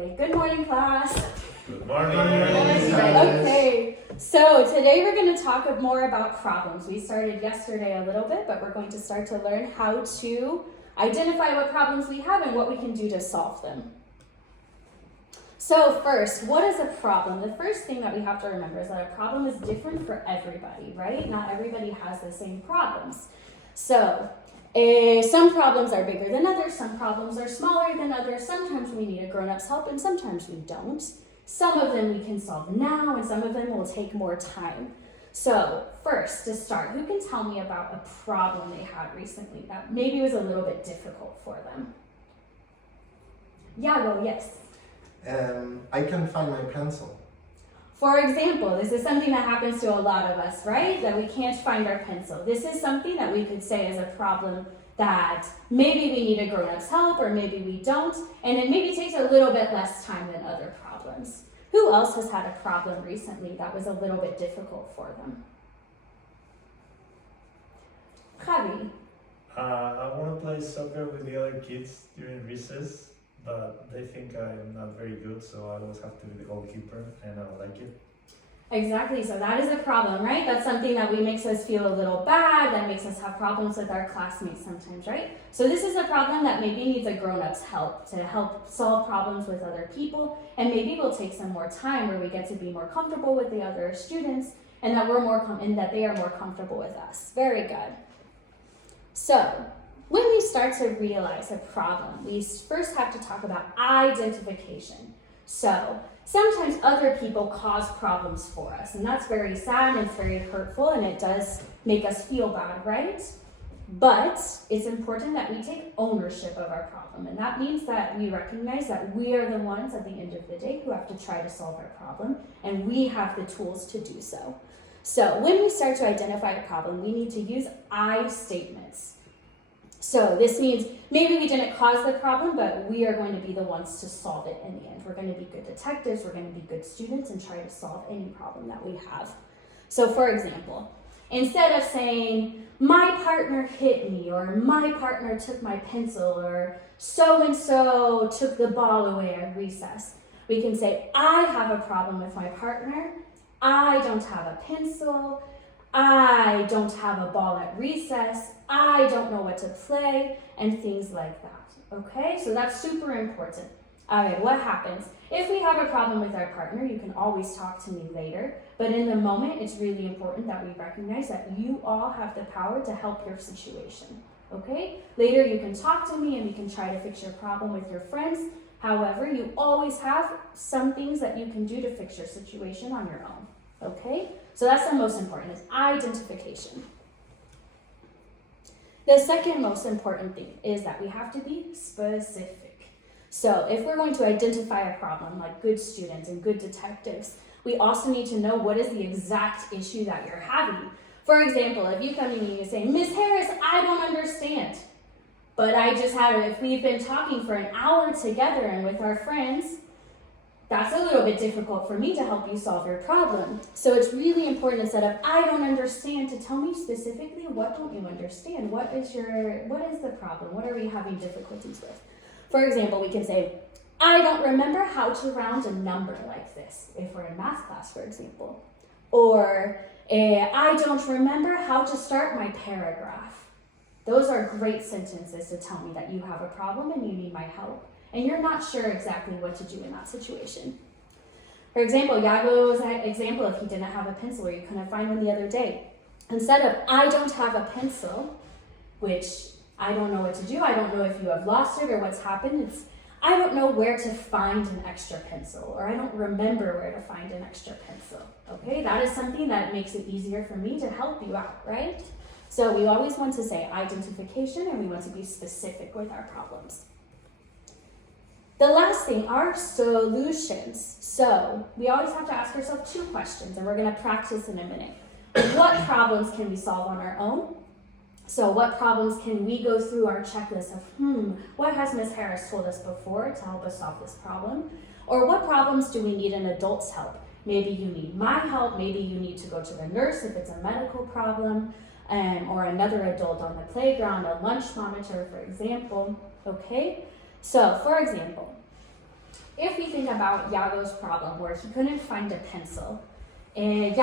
Good morning, class. Good morning. Okay, so today we're going to talk more about problems. We started yesterday a little bit, but we're going to start to learn how to identify what problems we have and what we can do to solve them. So first, what is a problem? The first thing that we have to remember is that a problem is different for everybody, right? Not everybody has the same problems. So some problems are bigger than others, some problems are smaller than others, sometimes we need a grown-up's help and sometimes we don't. Some of them we can solve now and some of them will take more time. So first, to start, who can tell me about a problem they had recently that maybe was a little bit difficult for them? Yago, yes. I can't find my pencil. For example, this is something that happens to a lot of us, right? That we can't find our pencil. This is something that we could say is a problem that maybe we need a grown-up's help or maybe we don't, and it maybe takes a little bit less time than other problems. Who else has had a problem recently that was a little bit difficult for them? Javi. I want to play soccer with the other kids during recess, but they think I'm not very good, so I always have to be the goalkeeper, and I don't like it. Exactly, so that is a problem, right? That's something that makes us feel a little bad, that makes us have problems with our classmates sometimes, right? So this is a problem that maybe needs a grown-up's help to help solve problems with other people, and maybe we'll take some more time where we get to be more comfortable with the other students, and that that they are more comfortable with us. Very good. So, when we start to realize a problem, we first have to talk about identification. So, sometimes other people cause problems for us, and that's very sad and it's very hurtful, and it does make us feel bad, right? But it's important that we take ownership of our problem, and that means that we recognize that we are the ones at the end of the day who have to try to solve our problem, and we have the tools to do so. So, when we start to identify a problem, we need to use I statements. So this means maybe we didn't cause the problem, but we are going to be the ones to solve it in the end. We're going to be good detectives, we're going to be good students and try to solve any problem that we have. So for example, instead of saying, my partner hit me, or my partner took my pencil, or so-and-so took the ball away at recess, we can say, I have a problem with my partner, I don't have a pencil, I don't have a ball at recess, I don't know what to play, and things like that, okay? So that's super important. All right, what happens? If we have a problem with our partner, you can always talk to me later, but in the moment, it's really important that we recognize that you all have the power to help your situation, okay? Later, you can talk to me and we can try to fix your problem with your friends. However, you always have some things that you can do to fix your situation on your own, okay? So that's the most important, is identification. The second most important thing is that we have to be specific. So if we're going to identify a problem like good students and good detectives, we also need to know what is the exact issue that you're having. For example, if you come to me and you say, Miss Harris, I don't understand. But if we've been talking for an hour together and with our friends, that's a little bit difficult for me to help you solve your problem. So it's really important, instead of I don't understand, to tell me specifically what don't you understand? What is the problem? What are we having difficulties with? For example, we can say, I don't remember how to round a number like this, if we're in math class, for example. Or I don't remember how to start my paragraph. Those are great sentences to tell me that you have a problem and you need my help, and you're not sure exactly what to do in that situation. For example, Yago's example, if he didn't have a pencil or you couldn't find one the other day, instead of I don't have a pencil, which I don't know what to do, I don't know if you have lost it or what's happened, it's I don't know where to find an extra pencil, or I don't remember where to find an extra pencil, okay? That is something that makes it easier for me to help you out, right? So we always want to say identification, and we want to be specific with our problems. The last thing are solutions. So we always have to ask ourselves two questions, and we're going to practice in a minute. What problems can we solve on our own? So what problems can we go through our checklist of, what has Ms. Harris told us before to help us solve this problem? Or what problems do we need an adult's help? Maybe you need my help, maybe you need to go to the nurse if it's a medical problem, or another adult on the playground, a lunch monitor, for example, okay? So, for example, if we think about Yago's problem where he couldn't find a pencil, Yago